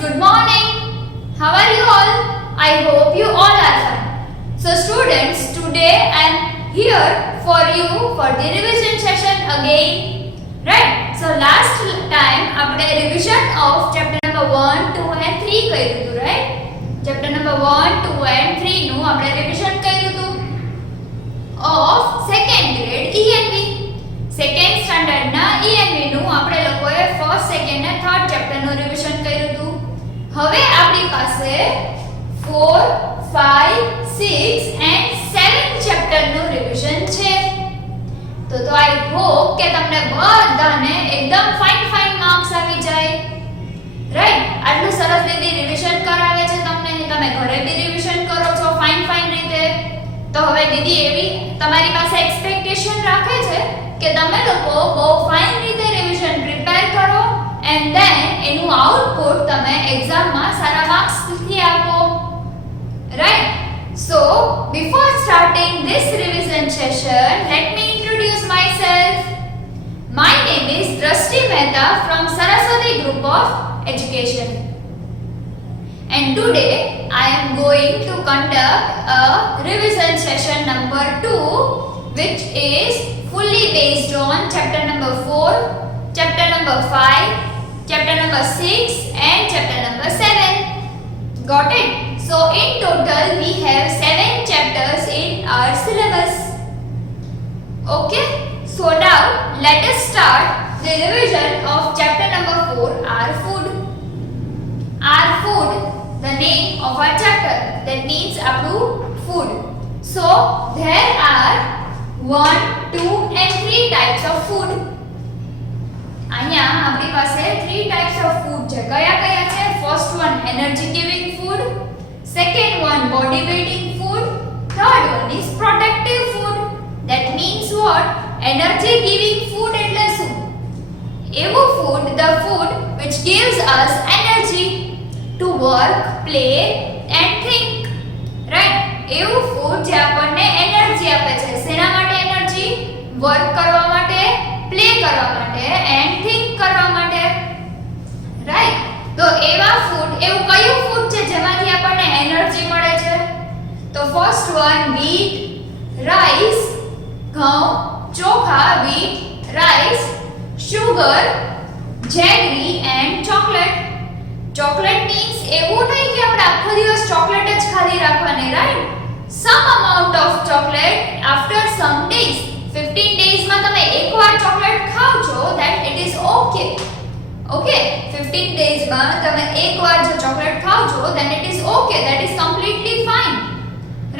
good morning. How are you all? I hope you all are fine. So students, today I am here for you for the revision session again. Right? So last time આપણે revision of chapter number 1, 2 and 3 કર્યું હતું, right? Chapter number 1, 2 and 3 નું આપણે revision કર્યું હતું of second grade ENV. Second standard ના ENV નું આપણે લોકોએ first, second અને third chapter નું revision કર્યું હતું. હવે આપણી પાસે 4, 5, 6 and 7 chapter નું revision છે. તો I hope કે તમને બધાને એકદમ ફાઇન માર્ક્સ આવી જાય. રાઈટ? આટલું સરસ રીતે રિવિઝન કરાવે છે તમને, તમે ઘરે બી રિવિઝન કરો છો ફાઇન રીતે. તો હવે દીદી એવી તમારી પાસે એક્સપેક્ટેશન રાખે છે કે તમે લોકો બહુ ફાઇન રીતે રિવિઝન પ્રિપેર કરો એન્ડ ધેન એનું આઉટપુટ તમે એક્ઝામમાં સારા માર્ક્સથી આપો. Right? So before starting this revision session, let me introduce myself. My name is Drashti Mehta from Saraswati Group of Education. And today I am going to conduct a revision session number 2, which is fully based on chapter number 4, chapter number 5, chapter number 6 and chapter number 7. Got it? So in total we have 7 chapters in our syllabus. Okay? So now let us start the revision of chapter number 4, our food. Our food, the name of our chapter, that means our food. So there are 1, 2 and 3 types of food. અહીંયા આપણી પાસે 3 types of food છે. કયા છે? First one energy giving food, second one body building food, third one is protective food. That means what? Energy giving food એટલે શું? એવું food, the food which gives us energy to work, play and think. Right? એવું food જે આપણને energy આપે છે. શેના માટે એનર્જી? વર્ક કરવા માટે, પ્લે કરવા માટે એન્ડ થિંક કરવા માટે. રાઈટ? તો એવા ફૂડ, એવું કયું ફૂડ છે જેમાંથી આપણને એનર્જી મળે છે? તો ફર્સ્ટ વન wheat, રાઈસ, ઘઉં, ચોખા, wheat, rice, sugar, jaggery and chocolate. Chocolate means એવું નહીં કે આપણે આખો દિવસ ચોકલેટ જ ખાલી રાખવાની, right? Some amount of chocolate after some days. 15 ડેઝમાં તમે એકવાર ચોકલેટ ખાવ છો, that it is okay. Okay? 15 ડેઝમાં તમે એકવાર જો ચોકલેટ ખાવ છો, then it is okay, that is completely fine.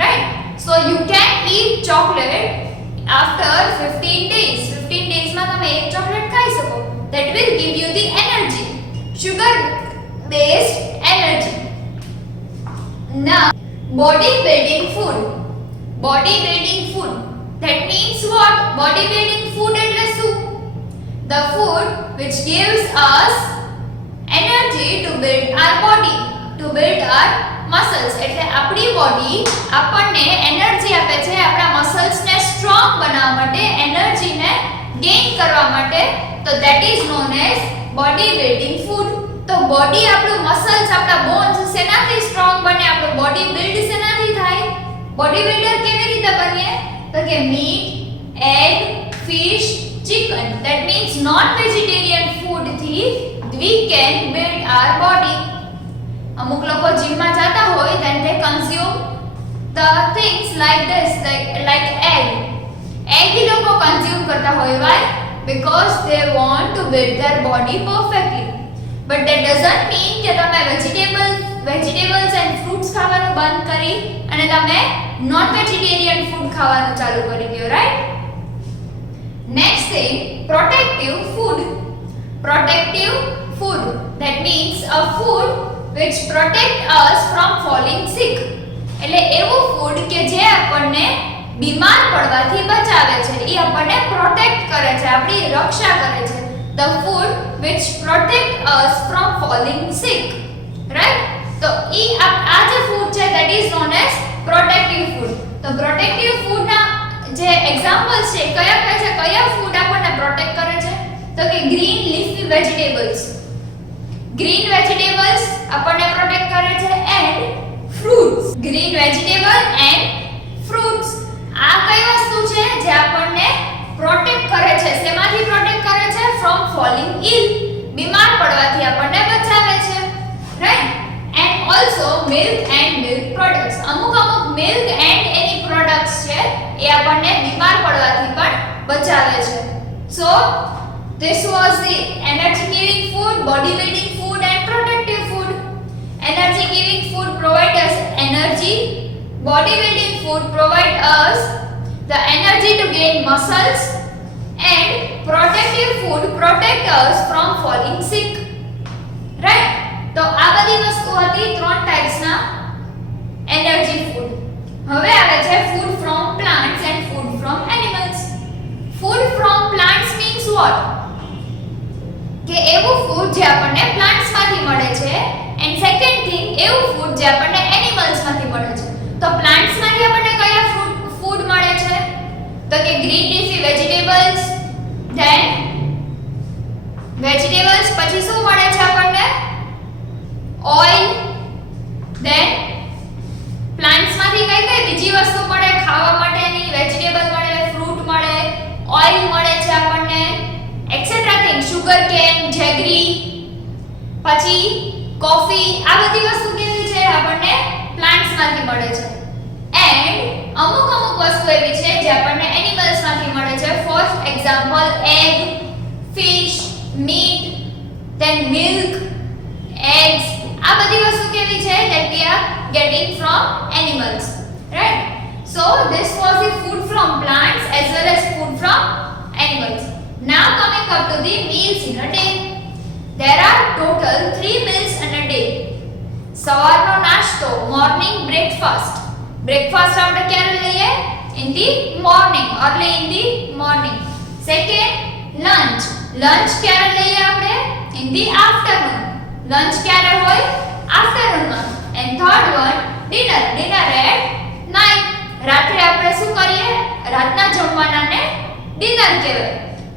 Right? So you can eat chocolate after 15 days. 15 ડેઝમાં તમે એક ચોકલેટ ખાઈ શકો. That will give you the energy. Sugar based energy. Now body building food. Body building food, that means what? Body building food એટલે શું? The food which gives us energy to build our body, to build our muscles. એટલે આપણી body આપણને energy આપે છે આપણા muscles ને strong બનાવવા માટે, એનર્જી ને ગેઇન કરવા માટે. તો that is known as body building food. તો બોડી આપણું મસલ્સ, આપણા બોન્સ શેનાથી સ્ટ્રોંગ બને? આપણું બોડી બિલ્ડ શેનાથી થાય? બોડી બિલ્ડર કેવી રીતે બનીએ? તો કે meet, egg, fish, chicken, that means non vegetarian food થી we can build our body. અમુક લોકો જીમમાં જતા હોય then they consume the things like this, like egg. Egg એ લોકો consume કરતા હોય. Why? Because they want to build their body perfectly. But that doesn't mean કે તમે vegetables and fruits ખાવાનું બંધ કરી અને તમે non vegetarian food ખાવાનું ચાલુ કરી દો. Right? Next thing, protective food. Protective food, that means a food which protect us from falling sick. એટલે એવું ફૂડ કે જે આપણને બીમાર પડવાથી બચાવે છે, એ આપણને પ્રોટેક્ટ કરે છે, આપણી રક્ષા કરે છે. The food which protect us from falling sick. Right? તો આ જે ફૂડ છે that is known as protective food. તો protective food ના જે એક્ઝામ્પલ્સ છે કયા ફૂડ આપણને પ્રોટેક્ટ કરે છે? તો કે green leafy vegetables. Green vegetables આપણને પ્રોટેક્ટ કરે છે and fruits. Green vegetable and fruits આ કઈ વસ્તુ છે જે આપણને પ્રોટેક્ટ કરે છે? શેમાંથી પ્રોટેક્ટ કરે છે? ફ્રોમ ફોલિંગ ઇલ, બીમાર પડવાથી આપણને બચાવે છે, right? And also milk and milk products, અમુક મિલ્ક એન્ડ એની પ્રોડક્ટ્સ છે એ આપણને બીમાર પડવાથી પણ બચાવે છે. સો this was the energy giving food, body building food and protective food. Energy giving food provide us energy, body building food provide us the energy to gain muscles, and protective food protect us from falling sick, right? તો આ બધી વસ્તુ હતી ત્રણ ટાઈપ્સના energy food. હવે આવે છે food from plants and food from animals. Food from plants means what? કે એવું ફૂડ જે આપણને પ્લાન્ટ્સ માંથી મળે છે, એન્ડ સેકન્ડ થિંગ એવું ફૂડ જે આપણને એનિમલ્સ માંથી મળે છે. તો પ્લાન્ટ્સ માંથી આપણને કયા ફૂડ મળે છે? તો કે green leafy vegetables, then vegetables, પછી શું મળે છે આપણને? ઓઇલ. ધેન પ્લાન્ટ્સ માંથી કઈ કઈ બીજી વસ્તુ મળે ખાવા માટેની? વેજીટેબલ મળે, ફ્રૂટ મળે, ઓઇલ મળે છે આપણને, et cetera thing, sugar can, jaggery, પછી કોફી. આ બધી વસ્તુ કેવી છે? આપણને પ્લાન્ટ્સ માંથી મળે છે. એન્ડ અમુક વસ્તુ એવી છે જે આપણને એનિમલ્સ માંથી મળે છે. For example egg, fish, meat, then milk, eggs. આ બધી વસ્તુ કેવી છે? that we are getting from animals, right? So this was the food from plants as well as food from animals. Now coming up to the meals in a day. There are total 3 meals in a day. સવારનો નાસ્તો, morning breakfast. Breakfast આપણે ક્યારે લઈએ? in the morning, early in the morning. Second, lunch. Lunch ક્યારે લઈએ આપણે? in the afternoon. Lunch ક્યારે હોય? આફ્ટરનૂનમાં. And third one, dinner. Dinner at night. રાત્રે આપણે શું કરીએ? રાતના જમવાનાને ડિનર કહેવાય.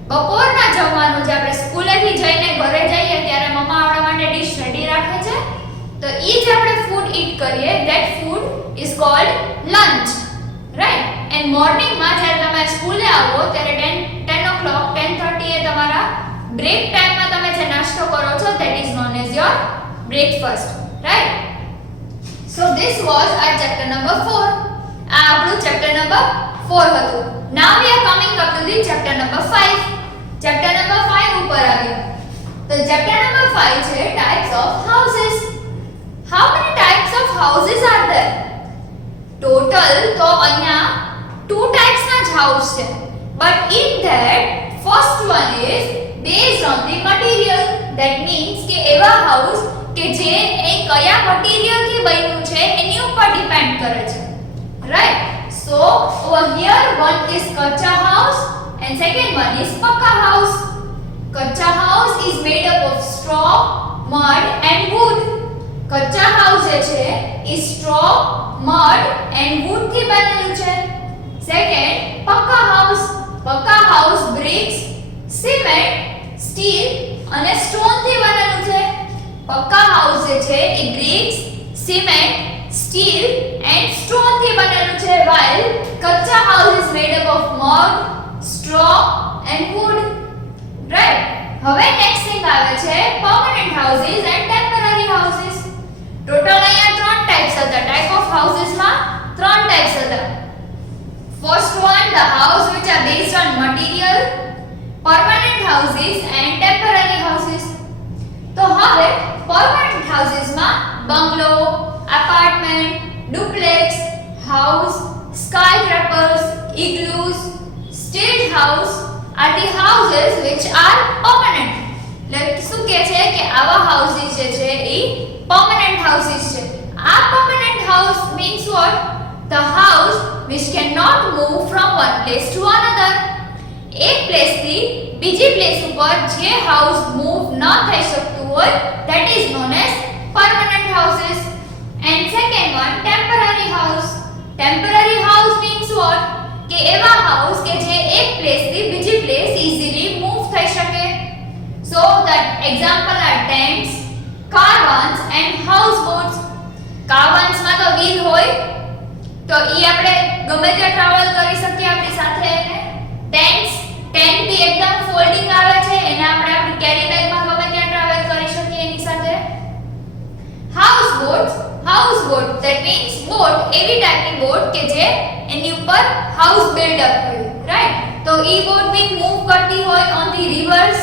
બપોરના જમવાનું જે આપણે સ્કૂલેથી જઈને ઘરે જઈએ ત્યારે મમ્મા આપણા માટે ડિશ રેડી રાખે છે, તો ઈ જ આપણે ફૂડ ઈટ કરીએ, that food is called lunch, right? And મોર્નિંગમાં જ્યારે તમે સ્કૂલે આવો ત્યારે 10 o'clock 10:30 એ તમારા બ્રેક ટાઈમમાં તમે જે નાસ્તો કરો છો, that is known as your breakfast, right? So this was our chapter number 4. આ આપણું ચેપ્ટર નંબર 4 હતું. Now we are coming up to the chapter number 5. Chapter number 5 ઉપર આવ્યા. તો ચેપ્ટર નંબર 5 છે types of houses. How many types of houses are there? Total તો અહીંયા 2 ટાઇપ્સના જ હાઉસ છે, but in that first one is based on the material. That means કે એવા હાઉસ કે જે એ કયા મટીરીયલથી બન્યું છે એની ઉપર ડિપેન્ડ કરે છે, right? So over here one is kacha house and second one is pakka house. Kacha house is made up of straw, mud and wood. Kacha house જે છે એ straw, mud and wood થી બનેલું છે. Second, pakka house. Pakka house bricks, cement, steel અને stone થી બનેલું છે. pakka house જે છે એ bricks, cement, steel and stone થી બનેલું છે, while kacha house is made up of mud, straw and wood, right? હવે next thing આવે છે permanent houses and temporary houses. Total અહીંયા 3 ટાઇપ્સ હતા. ટાઇપ ઓફ હાઉસીસ માં 3 ટાઇપ્સ હતા. First one, the house which are based on material, permanent houses and temporary houses. તો હવે permanent houses માં બંગલો, apartment, duplex, house, skyscrapers, igloos, state house are the houses which are permanent. like શું કહે છે કે આવા houses જે છે એ permanent houses છે. આ permanent house means what? The house which cannot move from one place to another. એક પ્લેસ થી બીજી પ્લેસ ઉપર જે હાઉસ મૂવ ન થઈ શકતું હોય, that is known as permanent houses. And second one, temporary house. Temporary house means what? કે એવા હાઉસ કે જે એક પ્લેસ થી બીજી પ્લેસ easily move થઈ શકે. So that example are tents, carvans and houseboats. Carvans માં તો wheel હોય તો ઈ આપણે ગમે ત્યાં ટ્રાવેલ કરી શકીએ આપણી સાથે એને. ટેન્ટ્સ, ટેન્ટ બી એકદમ ફોલ્ડિંગ આવે છે, એને આપણે આપણી કેરી બેગમાં ગમે ત્યાં ટ્રાવેલ કરી શકીએ એની સાથે. Houseboats, houseboat that means boat, એવી ટાઈપની બોટ કે જે એની ઉપર હાઉસ બિલ્ડ અપ હોય, રાઈટ. તો ઈ બોટ બી મૂવ કરતી હોય on the rivers,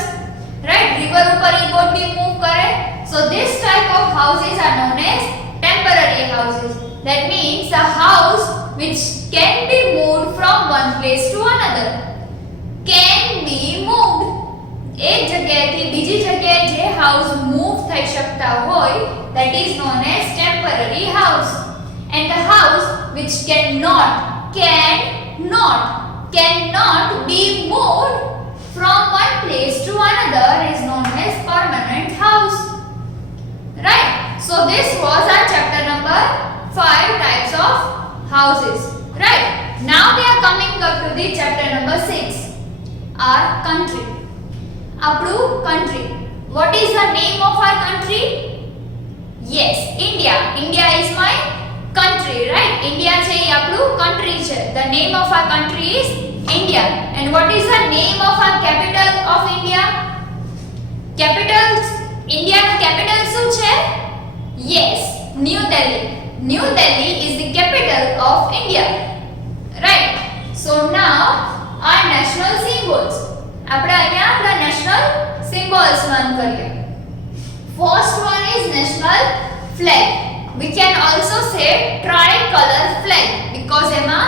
right. River ઉપર ઈ બોટ બી મૂવ કરે. So this type of houses are known as temporary houses. That means a house which can be moved from one place to another. Can be moved. એક જગ્યાએથી બીજી જગ્યાએ જે house move થઈ શકતા હોય, that is known as temporary house. And the house which cannot be moved from one place to another is known as permanent house. Right? So this was our chapter number 5, types of houses. Right? Now we are coming up to the chapter number 6, our country. Apru country. What is the name of our country? Yes, India. India is my country, right? India છે એ આપણું country છે. The name of our country is India. And what is the name of our capital of India? Capitals, India capital શું છે? Yes, New Delhi. New Delhi is the capital of India. Right? So now our national symbols. આપણે અહીંયા આપણા national symbols run કરીએ. First one is national flag. We can also say tricolor flag because એમાં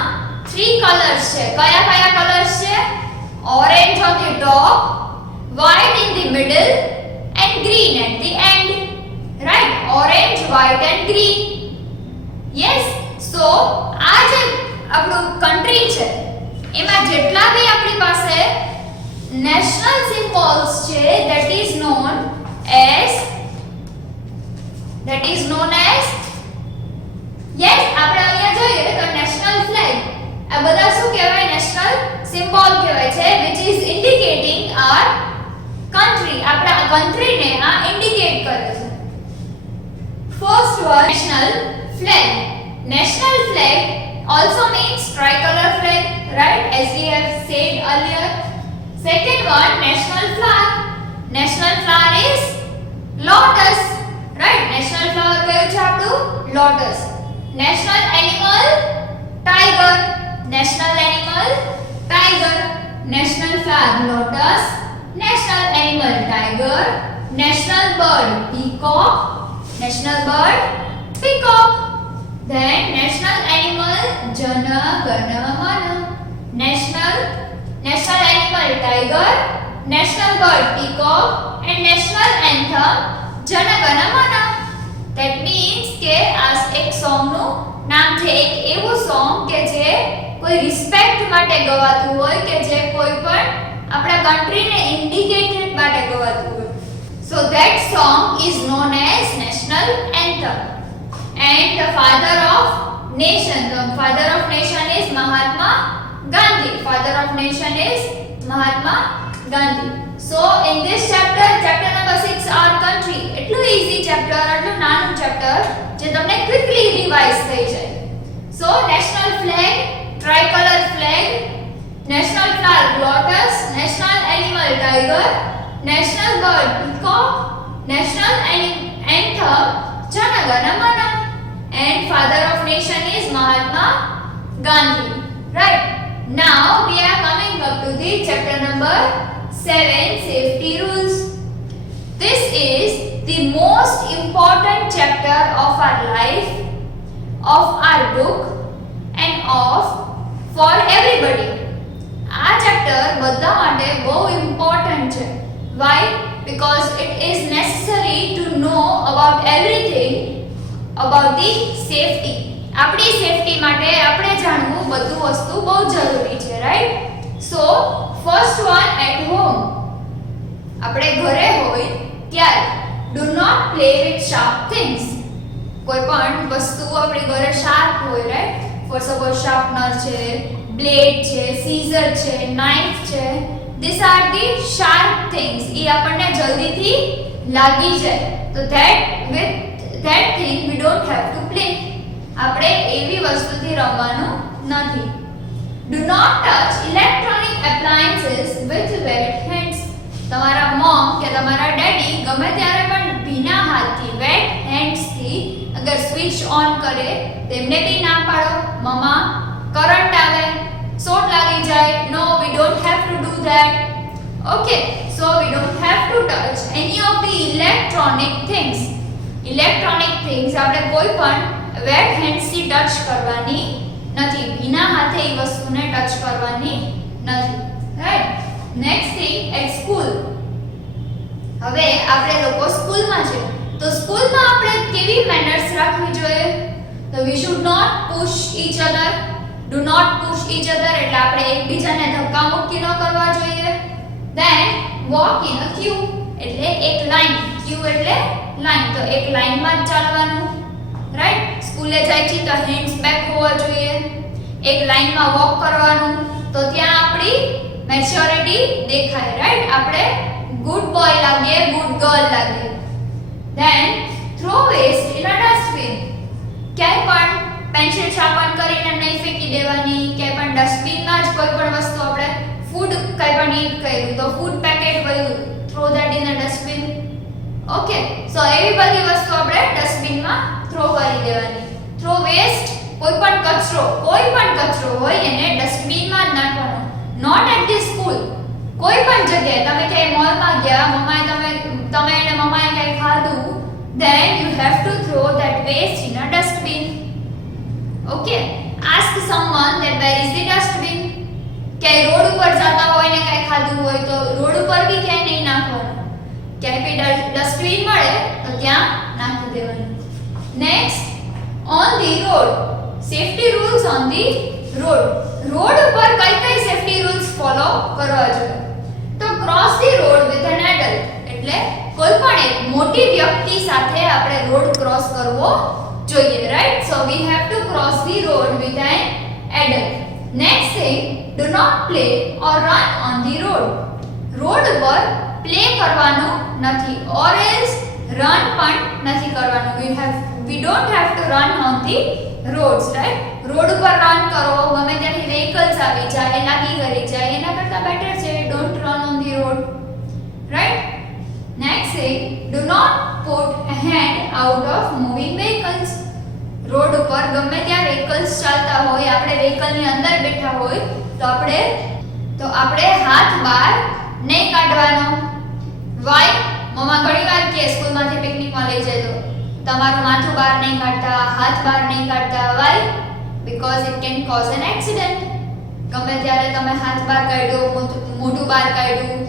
3 colors છે. કયા કયા colors છે? Orange on the top, white in the middle and green at the end. Right? Orange, white and green. Yes. So આ જે આપણું country છે એમાં જેટલા બી આપણી પાસે national symbols છે that is known as yes, આપણે અહીંયા જોઈએ તો national flag. આ બધા શું કહેવાય? national symbol કહેવાય છે which is indicating our country. આપણા country ને આ indicate કરે છે. First one, national flag. National flag also means tricolor flag, right? As we have said earlier. Second one, national flower. National flower is lotus, right? National flower કયું છે આપણું? Lotus. National animal, tiger. National animal, tiger. National flag, lotus. National animal, tiger. National bird, peacock. National bird, peacock. Then national animal, Jana Gana Mana. National animal, tiger. National bird, peacock. And national anthem, Jana Gana Mana. That means કે આ એક song નું નામ છે, એક એવું song કે જે કોઈ રિસ્પેક્ટ માટે ગવાતું હોય, કે જે કોઈ પણ આપણા કન્ટ્રીને ઇન્ડિકેટેડ માટે ગવાતું હોય. So that song is known as national anthem. And the father of nation is Mahatma Gandhi. Father of nation is Mahatma Gandhi. So in this chapter number 6, our country, એટલું easy chapter, એટલું નાનું chapter જે તમને quickly revise થઈ જાય. So national flag, tricolor flag, national flag lotus, national animal tiger, national bird peacock, national anthem Jana Gana Mana, and father of nation is Mahatma Gandhi. Right? Now we are coming up to the chapter number 7, safety rules. This is the most important chapter of our life, of our book and of for everybody. આ chapter બધા માટે બહુ important છે. Why? Because it is necessary to know about everything about the safety. આપણી safety માટે આપણે જાણવું બધું વસ્તુ બહુ જરૂરી છે, right? So first one, at home. આપણે ઘરે હોય ત્યારે do not play with sharp things. કોઈ પણ વસ્તુ આપણી ઘરે sharp હોય, right? For suppose sharpener છે, blade છે, scissor છે, knife છે. These are the sharp things. એ આપણને જલ્દીથી લાગી જાય. તો તો with that thing we don't have to play. આપણે એવી વસ્તુથી રમવાનું નથી. Do not touch electronic appliances with wet hands. તમારા મમ કે તમારા ડેડી ગમે ત્યારે પણ ભીના હાથથી વેટ હેન્ડ્સથી અગર સ્વિચ ઓન કરે તેમને બી ના પાડો. મમ્મા કરંટ આવે, શોર્ટ લાગી જાય. No, we don't have to do that. Okay, so we don't have to touch any of the electronic things. Electronic things આપણે કોઈ પણ વેટ હેન્ડ્સથી ટચ કરવાની નથી. ભીના હાથે એ વસ્તુને ટચ કરવાની નથી. Right. Next thing at school. હવે આપણે લોકો સ્કૂલમાં છે તો સ્કૂલમાં આપણે કેવી મેનર્સ રાખવી જોઈએ? તો we should not push each other. Do not push each other એટલે આપણે એકબીજાને ધક્કા મુક્કી ન કરવા જોઈએ. Then walk in a queue એટલે એક લાઈન. ક્યુ એટલે લાઈન, તો એક લાઈનમાં જ ચાલવાનું. રાઈટ. સ્કૂલે જાય છે તો હેન્ડ્સ બેક હોવા જોઈએ. એક લાઈનમાં વોક કરવાનું, તો ત્યાં આપણી મેચ્યોરિટી દેખાય. રાઈટ. આપણે ગુડ બોય લાગીએ, ગુડ ગર્લ લાગીએ. Then throw waste in a dustbin. ક્યાંય પણ પેન્સિલ શાર્પન કરીને નહીં ફેંકી દેવાની. ક્યાંય પણ ડસ્ટબિનમાં જ કોઈ પણ વસ્તુ આપણે ફૂડ કંઈ પણ ઈટ કર્યું તો ફૂડ પેકેટ વયું, throw that in a dustbin. Okay, so એવી બધી વસ્તુ આપણે ડસ્ટબિનમાં થ્રો કરી દેવાની. થ્રો વેસ્ટ કોઈ પણ કચરો હોય એને ડસ્ટબિનમાં જ નાખવાનો. Not at the school. કોઈ પણ જગ્યાએ તમે ક્યાંય મોલમાં ગયા, તમે અને મમ્માએ કંઈ ખાધું, then you have to throw that waste in a dustbin. Okay, ask someone that where is the dustbin. ક્યાંય રોડ ઉપર જતા હોય ને કંઈ ખાધું હોય તો રોડ ઉપર બી ક્યાંય નહીં નાખવાનું. ક્યાંય બી ડસ્ટબિન મળે તો ત્યાં નાખી દેવાનું. Next, on the road. Safety rules on the road. Road ઉપર કઈ સેફટી રૂલ્સ ફોલો કરવા જોઈએ? તો cross the road with an adult એટલે કોઈ પણ એક મોટી વ્યક્તિ સાથે આપણે રોડ ક્રોસ કરવો જોઈએ. Right. So we have to cross the road with an adult. Next thing, do not play or run on the road. Road ઉપર પ્લે કરવાનું નથી, ઓર એલ્સ રન પણ નથી કરવાનું. we don't have to run on the roads, right? Road ઉપર run કરો, ગમે ત્યાંથી vehicles આવી જાય, લાગી કરી જાય, એના કરતા બેટર છે don't run on the road, right? Next thing, do not put a hand out of moving vehicles. Road ઉપર ગમે ત્યાં vehicles ચાલતા હોય, આપણે vehicle ની અંદર બેઠા હોય તો આપણે હાથ બહાર નહીં કાઢવાનો. why? મમ્મા ઘણીવાર કે સ્કૂલમાંથી પિકનિકમાં લઈ જાય તો તમારું માથું બહાર નહીં કાઢતા, હાથ બહાર નહીં કાઢતા. why? because it can cause an accident. ગમે ત્યારે તમે હાથ બહાર કાઢ્યો, મોઢું બહાર કાઢ્યું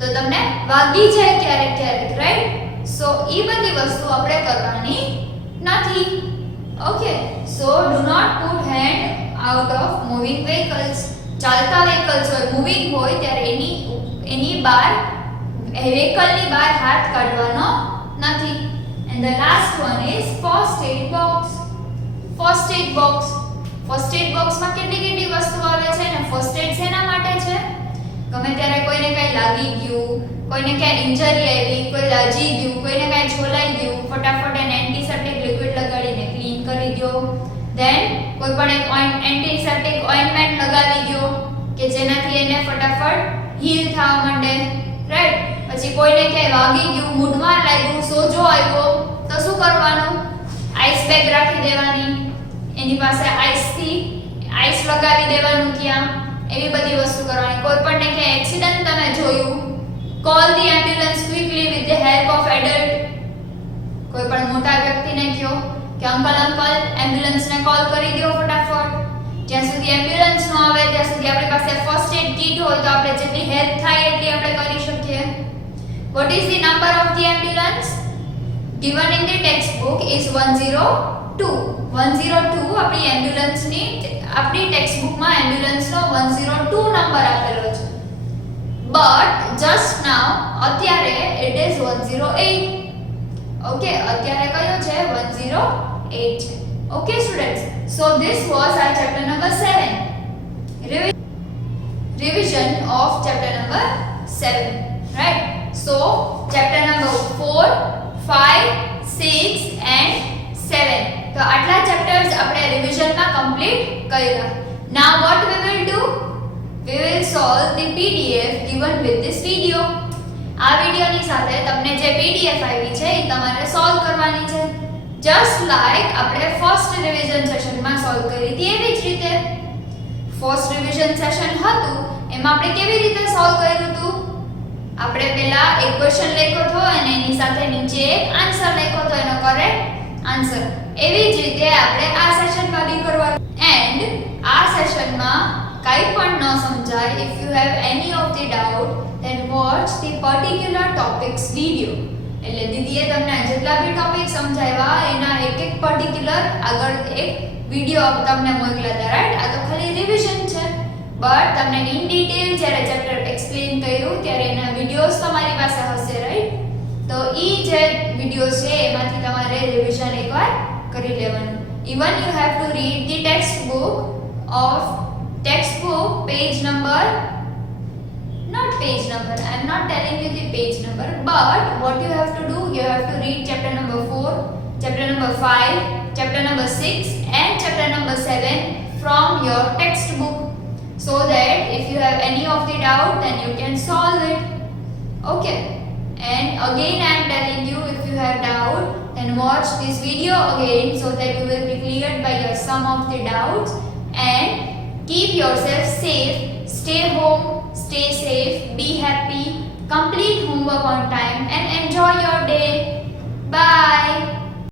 તો તમને વાગી જાય ક્યારેક, રાઈટ? સો એ બધી વસ્તુ આપણે કરવાની નથી. Okay, so do not put hand out of moving vehicles. ચાલતા vehicles હોય, મૂવિંગ હોય ત્યારે એની બહાર vehicle ની બહાર હાથ કાઢવાનો નથી. And the last one is first aid box. First aid box. First aid box માં કેટલી વસ્તુ આવે છે ને first aid શેના માટે છે? ગમે ત્યારે કોઈને કંઈ લાગી ગયું, કોઈને ક્યાંય ઇન્જરી આવી, કોઈ લાગી ગયું, કોઈને કાંઈ છોલાઈ ગયું, ફટાફટ એને એન્ટીસેપ્ટિક લિક્વિડ લગાડીને ક્લીન કરી દો. ધેન કોઈ પણ એક એન્ટીસેપ્ટિક ઓઇન્ટમેન્ટ લગાવી દો કે જેનાથી એને ફટાફટ હીલ થવા માંડે, રાઈટ? પછી કોઈને ક્યાંય વાગી ગયું, મૂઢમાં લાગ્યું, સોજો આવ્યો તો શું કરવાનું? આઈસ બેગ રાખી દેવાની, એની પાસે આઈસ લગાવી દેવાનું ત્યાં. એવી બધી વસ્તુ કરવાની. કોઈ પણને ક્યાંય એક્સિડન્ટ તમે જોયું, call the ambulance quickly with the help of adult. કોઈ પણ મોટા વ્યક્તિને કહો કે અંકલ એમ્બ્યુલન્સને કોલ કરી દો ફટાફટ. જ્યાં સુધી એમ્બ્યુલન્સ ન આવે ત્યાં સુધી આપણી પાસે ફર્સ્ટ એડ કિટ હોય તો આપણે જેટલી હેલ્પ થાય એટલી આપણે કરી શકીએ. What is the number of the ambulance? Given in the textbook is 102. 102 આપણી એમ્બ્યુલન્સની આપણી ટેક્સ્ટબુકમાં એમ્બ્યુલન્સનો 102 નંબર આપેલો છે. But just now અત્યારે it is 108. Okay, અત્યારે કયો છે? 108 છે. Okay students, so this was our chapter number 7. Revision of chapter number 7, right? So chapter number 4, 5, 6 and 7. તો આટલા ચેપ્ટર્સ આપણે રિવિઝનમાં કમ્પ્લીટ કર્યા. Now what we will do? We will solve the PDF given with this video. આ વિડિયોની સાથે તમને જે PDF આવી છે એ તમારે સોલ્વ કરવાની છે. Just like આપણે ફર્સ્ટ રિવિઝન સેશનમાં સોલ્વ કરી હતી એવી જ રીતે. ફર્સ્ટ રિવિઝન સેશન હતું એમાં આપણે કેવી રીતે સોલ્વ કર્યું હતું? આપણે પહેલા એક ક્વેશ્ચન લખ્યો હતો અને એની સાથે નીચે એક આન્સર લખ્યો હતો, એનો કરેક્ટ આન્સર. એવી જ રીતે આપણે આ સેશનમાં બી કરવાનું. એન્ડ આ સેશનમાં કંઈ પણ ન સમજાય, if you have any of the doubt then watch the particular topics video. એટલે દીદીએ તમને જેટલા બી ટોપિક સમજાવ્યા એના એક એક પર્ટિક્યુલર આગળ એક વિડિયો તમને મોકલ્યા હતા, રાઈટ? આ તો ખાલી રિવિઝન છે, બટ તમને ઇન ડિટેલ જ્યારે ચેપ્ટર એક્સપ્લેન કર્યું ત્યારે એના વિડિયોઝ તમારી પાસે હશે, રાઈટ? તો ઈ જે વિડિયોઝ છે એમાંથી તમારે રિવિઝન એકવાર કરી લેવાનું. Even you have to read the text book page number, not page number, I am not telling you the page number, but what you have to do, you have to read chapter number 4, chapter number 5, chapter number 6 and chapter number 7 from your textbook, so that if you have any of the doubt then you can solve it. Okay, and again I am telling you, if you have doubt then watch this video again so that you will be cleared by your sum of the doubts. And keep yourself safe, stay home, stay safe, be happy, complete homework on time and enjoy your day. Bye.